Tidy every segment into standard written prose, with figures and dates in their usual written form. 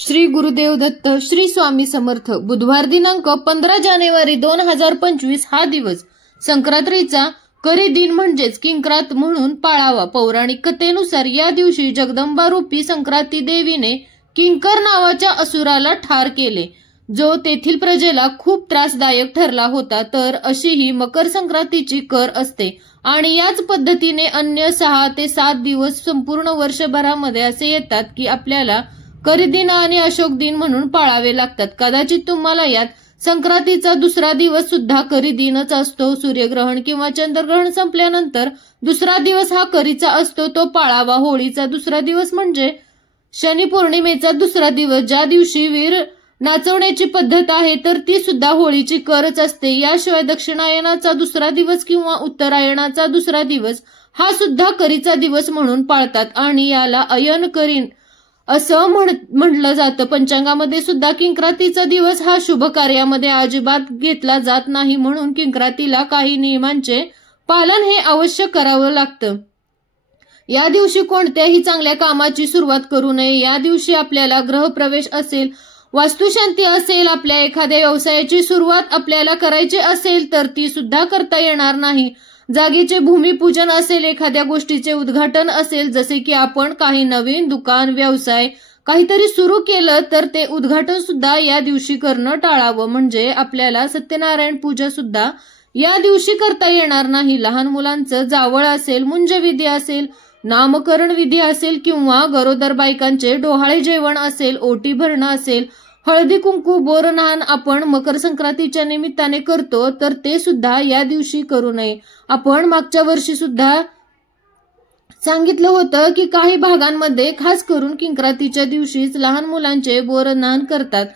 श्री गुरुदेव दत्त, श्री स्वामी समर्थ। बुधवार दिनांक 15 जानेवारी 2025 हा दिवस संक्रांतीचा करी दिन म्हणजेच किंक्रात म्हणून पाळावा। पौराणिक कथेनुसार या दिवशी जगदंबा रूपी संक्रांती देवीने किंकर नावाच्या असुराला ठार केले, जो तेथील प्रजेला खूप त्रासदायक ठरला होता। तर अशी ही मकर संक्रांतीची कर असते आणि याच पद्धतीने अन्य 6 ते 7 दिवस संपूर्ण वर्षभरामध्ये असे येतात की आपल्याला करी दिन आणि अशोक दिन म्हणून पाळावे लागतात। कदाचित तुम्हाला यात संक्रांतीचा दुसरा दिवस सुद्धा करी दिनच असतो। सूर्यग्रहण किंवा चंद्रग्रहण संपल्यानंतर दुसरा दिवस हा करीचा असतो, तो पाळावा। होळीचा दुसरा दिवस म्हणजे शनी पौर्णिमेचा दुसरा दिवस, ज्या दिवशी वीर नाचवण्याची पद्धत आहे तर ती सुद्धा होळीची करच असते। याशिवाय दक्षिणायनाचा दुसरा दिवस किंवा उत्तरायणाचा दुसरा दिवस हा सुद्धा करीचा दिवस म्हणून पाळतात आणि याला अयन करीन असं म्हटलं जातं। पंचांगामध्ये सुद्धा किंक्रांतीचा दिवस हा शुभ कार्यामध्ये अजिबात घेतला जात नाही, म्हणून किंक्रांतीला काही नियमांचे पालन हे अवश्य करावं लागतं। या दिवशी कोणत्याही चांगल्या कामाची सुरुवात करू नये। या दिवशी आपल्याला ग्रहप्रवेश असेल, वास्तुशांती असेल, आपल्या एखाद्या व्यवसायाची सुरुवात आपल्याला करायची असेल तर ती सुद्धा करता येणार नाही। जागेचे भूमिपूजन असेल, एखाद्या गोष्टीचे उद्घाटन असेल, जसे की आपण काही नवीन दुकान व्यवसाय काहीतरी सुरू केलं तर ते उद्घाटन सुद्धा या दिवशी करणं टाळावं। म्हणजे आपल्याला सत्यनारायण पूजा सुद्धा या दिवशी करता येणार नाही। लहान मुलांचं जावळ असेल, मुंज विधी असेल, नामकरण विधी असेल किंवा गरोदर बायकांचे डोहाळे जेवण असेल, ओटी भरणं असेल, हळदी कुंकू बोरनान आपण मकर संक्रांतीच्या निमित्ताने करतो तर ते सुद्धा या दिवशी करू नये। आपण मागच्या वर्षी सुद्धा सांगितलं होतं की काही भागांमध्ये खास करून किंक्रांतीच्या दिवशीच लहान मुलांचे बोरनान करतात,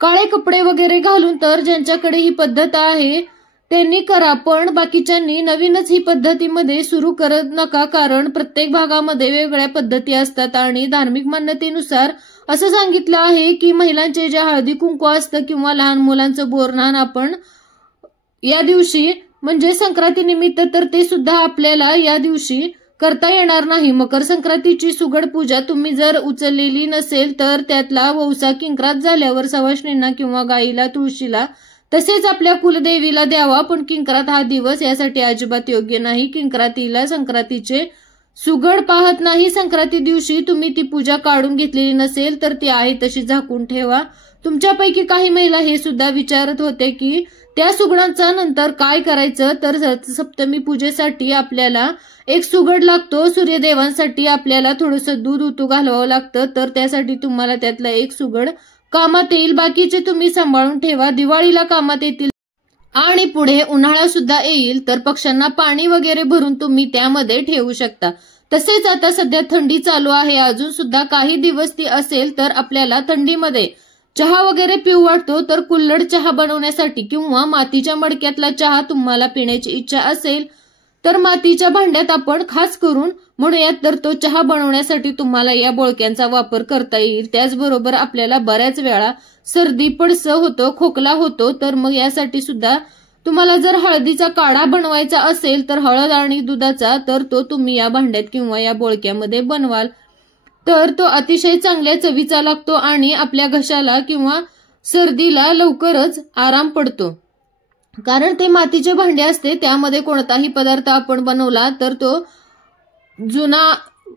काळे कपडे वगैरे घालून। तर ज्यांच्याकडे ही पद्धत आहे त्यांनी करा, पण बाकीच्यांनी नवीनच ही पद्धतीमध्ये सुरू करत नका, कारण प्रत्येक भागामध्ये वेगवेगळ्या पद्धती असतात आणि धार्मिक मान्यतेनुसार असं सांगितलं आहे की महिलांचे जे हळदी कुंकू असतं किंवा लहान मुलांचं बोरनान आपण या दिवशी म्हणजे संक्रांती निमित्त तर ते सुद्धा आपल्याला या दिवशी करता येणार नाही। मकर संक्रांतीची सुगड पूजा तुम्ही जर उचललेली नसेल तर त्यातला वौसा किंक्रांत झाल्यावर सवाष्णींना किंवा गाईला, तुळशीला तसेच आपल्या कुलदेवीला द्यावा। पण किंक्रांत हा दिवस यासाठी अजिबात योग्य नाही। किंक्रांतीला संक्रांतीचे सुगड पाहत नाही। संक्रांती दिवशी तुम्ही ती पूजा काढून घेतलेली नसेल तर ती आहे तशी झाकून ठेवा। तुमच्यापैकी काही महिला हे सुद्धा विचारत होते की त्या सुगडांचा नंतर काय करायचं, तर सप्तमी पूजेसाठी आपल्याला एक सुगड लागतो। सूर्यदेवांसाठी आपल्याला थोडंसं दूध उतू घालवावं लागतं, तर त्यासाठी तुम्हाला त्यातला एक सुगड कामात येईल, बाकीचे तुम्ही सांभाळून ठेवा, दिवाळीला कामात येतील आणि पुढे उन्हाळा सुद्धा येईल तर पक्ष्यांना पाणी वगैरे भरून तुम्ही त्यामध्ये ठेवू शकता। तसेच आता सध्या थंडी चालू आहे, अजून सुद्धा काही दिवस ती असेल तर आपल्याला थंडीमध्ये चहा वगैरे पिऊ वाटतो, तर कुल्हड चहा बनवण्यासाठी किंवा मातीच्या मडक्यातला चहा तुम्हाला पिण्याची इच्छा असेल तर मातीच्या भांड्यात आपण खास करून म्हणूयात तर तो चहा बनवण्यासाठी तुम्हाला या बोळक्यांचा वापर करता येईल। त्याचबरोबर आपल्याला बऱ्याच वेळा सर्दी पडस होतो, खोकला होतो, तर मग यासाठी सुद्धा तुम्हाला जर हळदीचा काढा बनवायचा असेल तर हळद आणि दुधाचा तर तो तुम्ही या भांड्यात किंवा या बोळक्यामध्ये बनवाल तर तो अतिशय चांगल्या चवीचा लागतो आणि आपल्या घशाला किंवा सर्दीला लवकरच आराम पडतो, कारण ते मातीचे भांडे असते, त्यामध्ये कोणताही पदार्थ आपण बनवला तर तो जुना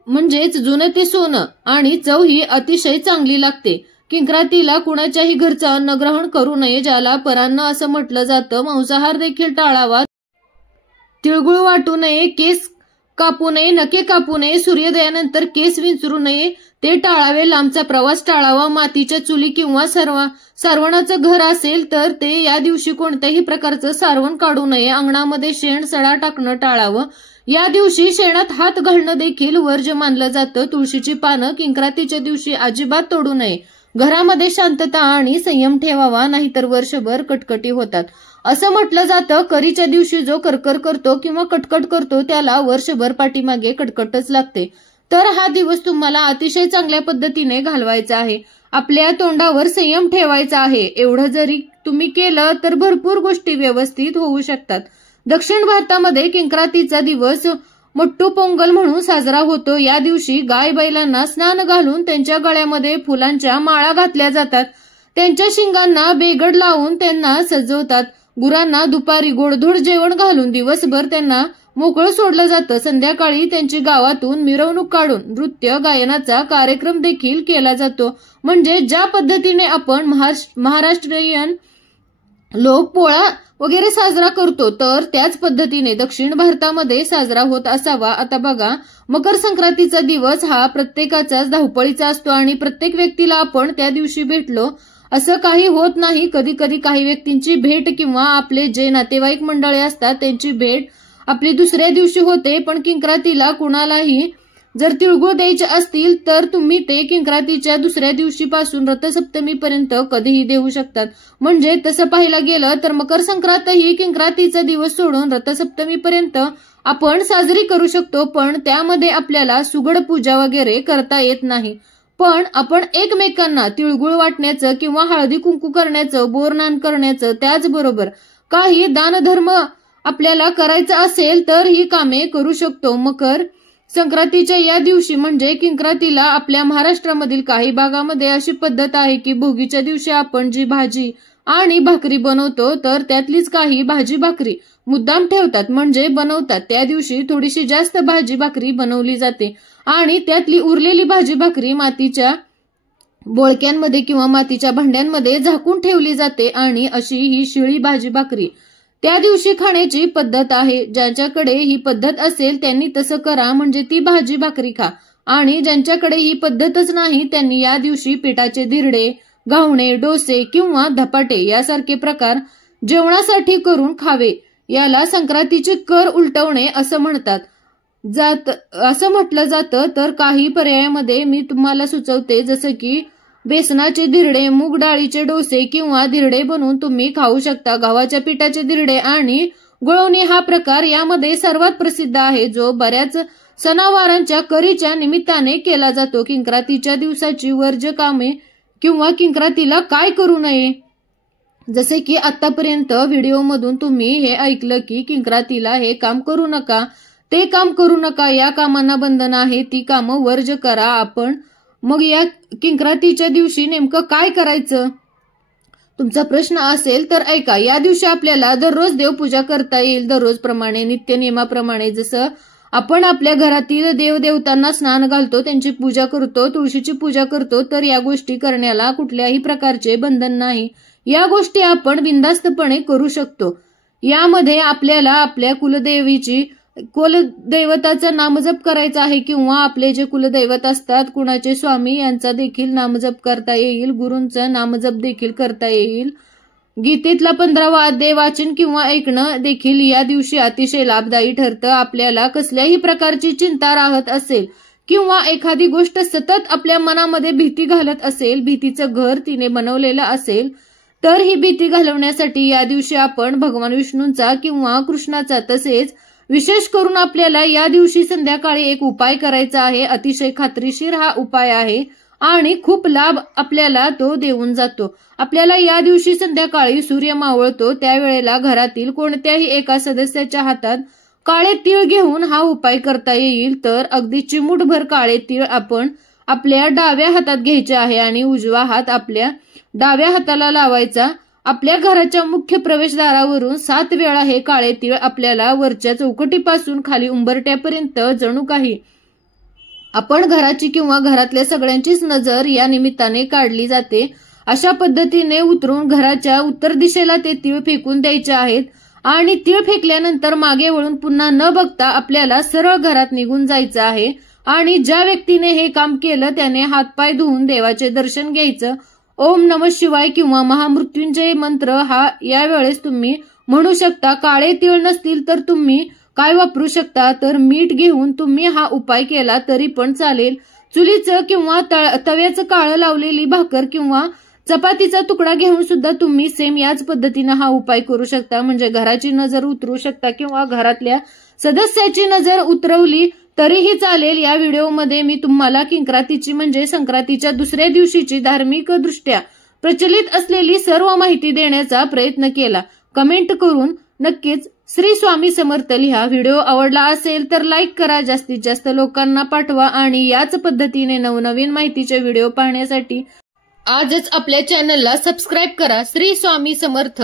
म्हणजेच जुनं ते सोनं आणि चव ही अतिशय चांगली लागते। किंक्रांतीला कुणाच्याही घरचं अन्न ग्रहण करू नये, ज्याला परान्न असं म्हटलं जातं। मांसाहार देखील टाळावा, तिळगुळ वाटू नये, केस कापू नये, नखे कापू नये, सूर्योदयानंतर केस विंचरू नये, ते टाळावे, लांबचा प्रवास टाळावा, मातीच्या चुली किंवा सारवणाचं घर असेल तर ते या दिवशी कोणत्याही प्रकारचं सारवण काढू नये, अंगणामध्ये शेण सडा टाकणं टाळावं, या दिवशी शेणात हात घालणं देखील वर्ज्य मानलं जातं। तुळशीची पानं किंक्रांतीच्या दिवशी अजिबात तोडू नये, घरामध्ये शांतता आणि संयम ठेवावा, नाहीतर वर्षभर कटकटी होतात। असं म्हटलं जातं करीच्या दिवशी जो करकर करतो किंवा कटकट करतो त्याला वर्षभर पाठीमागे कटकटच लागते। तर हा दिवस तुम्हाला अतिशय चांगल्या पद्धतीने घालवायचा आहे, आपल्या तोंडावर संयम ठेवायचा आहे। एवढं जरी तुम्ही केलं तर भरपूर गोष्टी व्यवस्थित होऊ शकतात। दक्षिण भारतामध्ये किंक्रांतीचा दिवस मट्टू पोंगल म्हणून साजरा होतो। या दिवशी गाय बैलांना स्नान घालून त्यांच्या गळ्यामध्ये फुलांच्या माळा घातल्या जातात। त्यांच्या शिंगांना बेगड लावून त्यांना सजवतात। गुरांना दुपारी गोडधोड जेवण घालून दिवसभर त्यांना मोकळं सोडलं जातं। संध्याकाळी त्यांची गावातून मिरवणूक काढून नृत्य गायनाचा कार्यक्रम देखील केला जातो। म्हणजे ज्या पद्धतीने आपण महाराष्ट्रीयन लोक पोळा वगैरे साजरा करतो तर त्याच पद्धतीने दक्षिण भारतामध्ये साजरा होत असावा। आता बघा, मकर संक्रांतीचा दिवस हा प्रत्येकाचाच धावपळीचा असतो आणि प्रत्येक व्यक्तीला आपण त्या दिवशी भेटलो असं काही होत नाही। कधी कधी काही व्यक्तींची भेट किंवा आपले जे नातेवाईक मंडळी असतात त्यांची भेट आपली दुसऱ्या दिवशी होते। पण किंक्रातीला कुणालाही जर तिळगुळ द्यायचे असतील तर तुम्ही ते किंक्रातीच्या दुसऱ्या दिवशीपासून रथसप्तमीपर्यंत कधीही देऊ शकतात। म्हणजे तसं पाहायला गेलं तर मकर संक्रांत ही किंक्रातीचा दिवस सोडून रथसप्तमीपर्यंत आपण साजरी करू शकतो। पण त्यामध्ये आपल्याला सुगड पूजा वगैरे करता येत नाही। पण आपण एकमेकांना तिळगुळ वाटण्याचं किंवा हळदी कुंकू करण्याचं, बोरनान करण्याचं, त्याचबरोबर काही दानधर्म आपल्याला करायचं असेल तर ही कामे करू शकतो। मकर संक्रांतीच्या या दिवशी म्हणजे किंक्रातीला आपल्या महाराष्ट्रामधील काही भागामध्ये अशी पद्धत आहे की भोगीच्या दिवशी आपण जी भाजी आणि भाकरी बनवतो तर त्यातलीच काही भाजी भाकरी मुद्दाम ठेवतात, म्हणजे बनवतात। त्या दिवशी थोडीशी जास्त भाजी भाकरी बनवली जाते आणि त्यातली उरलेली भाजी भाकरी मातीच्या बोळक्यांमध्ये किंवा मातीच्या भांड्यांमध्ये झाकून ठेवली जाते आणि अशी ही शिळी भाजी भाकरी त्या दिवशी खाण्याची पद्धत आहे। ज्यांच्याकडे ही पद्धत असेल त्यांनी तसं करा, म्हणजे ती भाजी भाकरी खा। आणि ज्यांच्याकडे ही पद्धतच नाही त्यांनी या दिवशी पिठाचे धिरडे, घावणे, डोसे किंवा धपाटे यासारखे प्रकार जेवणासाठी करून खावे। याला संक्रांतीचे कर उलटवणे असं म्हटलं जातं। तर काही पर्यायामध्ये मी तुम्हाला सुचवते, जसं की बेसनाचे धिरडे, मूग डाळीचे डोसे किंवा धिरडे बनवून तुम्ही खाऊ शकता। गव्हाच्या पिठाचे धिरडे आणि गुळवणी हा प्रकार यामध्ये सर्वात प्रसिद्ध आहे, जो बऱ्याच सणावारांच्या करीच्या निमित्ताने केला जातो। किंक्रातीच्या दिवसाची वर्ज्य कामे किंवा किंक्रातीला काय करू नये, जसे की आतापर्यंत व्हिडिओमधून तुम्ही हे ऐकलं की किंक्रातीला हे काम करू नका, ते काम करू नका, या कामांना बंधन आहे, ती कामं वर्ज्य करा आपण। मग या किंक्रातीच्या दिवशी नेमकं काय करायचं, तुमचा प्रश्न असेल तर ऐका। या दिवशी आपल्याला दररोज देवपूजा करता येईल, दररोज प्रमाणे नित्य नियमाप्रमाणे। जसं आपण आपल्या घरातील देवदेवतांना स्नान घालतो, त्यांची पूजा करतो, तुळशीची पूजा करतो, तर या गोष्टी करण्याला कुठल्याही प्रकारचे बंधन नाही। या गोष्टी आपण बिनधास्तपणे करू शकतो। यामध्ये आपल्याला आपल्या कुलदैवताचा नामजप करायचा आहे किंवा आपले जे कुलदैवत असतात, कुणाचे स्वामी यांचा देखील नामजप करता येईल, गुरूंचा नामजप देखील करता येईल। गीतेतला 15वा अध्याय वाचन किंवा ऐकणं देखील या दिवशी अतिशय लाभदायी ठरतं। आपल्याला कसल्याही प्रकारची चिंता राहत असेल किंवा एखादी गोष्ट सतत आपल्या मनामध्ये भीती घालत असेल, भीतीचं घर तिने बनवलेलं असेल, तर ही भीती घालवण्यासाठी या दिवशी आपण भगवान विष्णूंचा किंवा कृष्णाचा, तसेच विशेष करून आपल्याला या दिवशी संध्याकाळी एक उपाय करायचा आहे। अतिशय खात्रीशीर हा उपाय आहे आणि खूप लाभ आपल्याला तो देऊन जातो। आपल्याला या दिवशी संध्याकाळी सूर्य मावळतो त्यावेळेला घरातील कोणत्याही एका सदस्याच्या हातात काळे तीळ घेऊन हा उपाय करता येईल। तर अगदी चिमूटभर काळे तीळ आपण आपल्या डाव्या हातात घ्यायचे आहे आणि उजवा हात आपल्या डाव्या हाताला लावायचा। आपल्या घराच्या मुख्य प्रवेशद्वारावरून 7 वेळा हे काळे तीळ आपल्याला वरच्या चौकटीपासून खाली उंबरट्यापर्यंत जणू काही आपण घराची किंवा घरातल्या सगळ्यांचीच नजर या निमित्ताने काढली जाते, अशा पद्धतीने उतरून घराच्या उत्तर दिशेला ते तीळ फेकून द्यायचे आहेत। आणि तीळ फेकल्यानंतर मागे वळून पुन्हा न बघता आपल्याला सरळ घरात निघून जायचं आहे। आणि ज्या व्यक्तीने हे काम केलं त्याने हातपाय धुवून देवाचे दर्शन घ्यायचं। ओम नमः शिवाय किंवा महामृत्युंजय मंत्र हा यावेळेस तुम्ही म्हणू शकता। काळे तीळ नसतील तर तुम्ही काय वापरू शकता, तर मीठ घेऊन तुम्ही हा उपाय केला तरी पण चालेल। चुलीचं किंवा तव्याचं काळं लावलेली भाकर किंवा चपातीचा तुकडा घेऊन सुद्धा तुम्ही सेम याच पद्धतीने हा उपाय करू शकता, म्हणजे घराची नजर उतरू शकता किंवा घरातल्या सदस्याची नजर उतरवली तरीही चालेल। या व्हिडिओमध्ये मी तुम्हाला किंक्रातीची म्हणजे संक्रांतीच्या दुसऱ्या दिवशीची धार्मिक दृष्ट्या प्रचलित असलेली सर्व माहिती देण्याचा प्रयत्न केला। कमेंट करून नक्कीच श्री स्वामी समर्थ लिहा. व्हिडिओ आवडला असेल तर लाईक करा, जास्तीत जास्त लोकांना पाठवा आणि याच पद्धतीने नवनवीन माहितीचे व्हिडिओ पाहण्यासाठी आजच आपल्या चॅनलला सबस्क्राईब करा. श्री स्वामी समर्थ.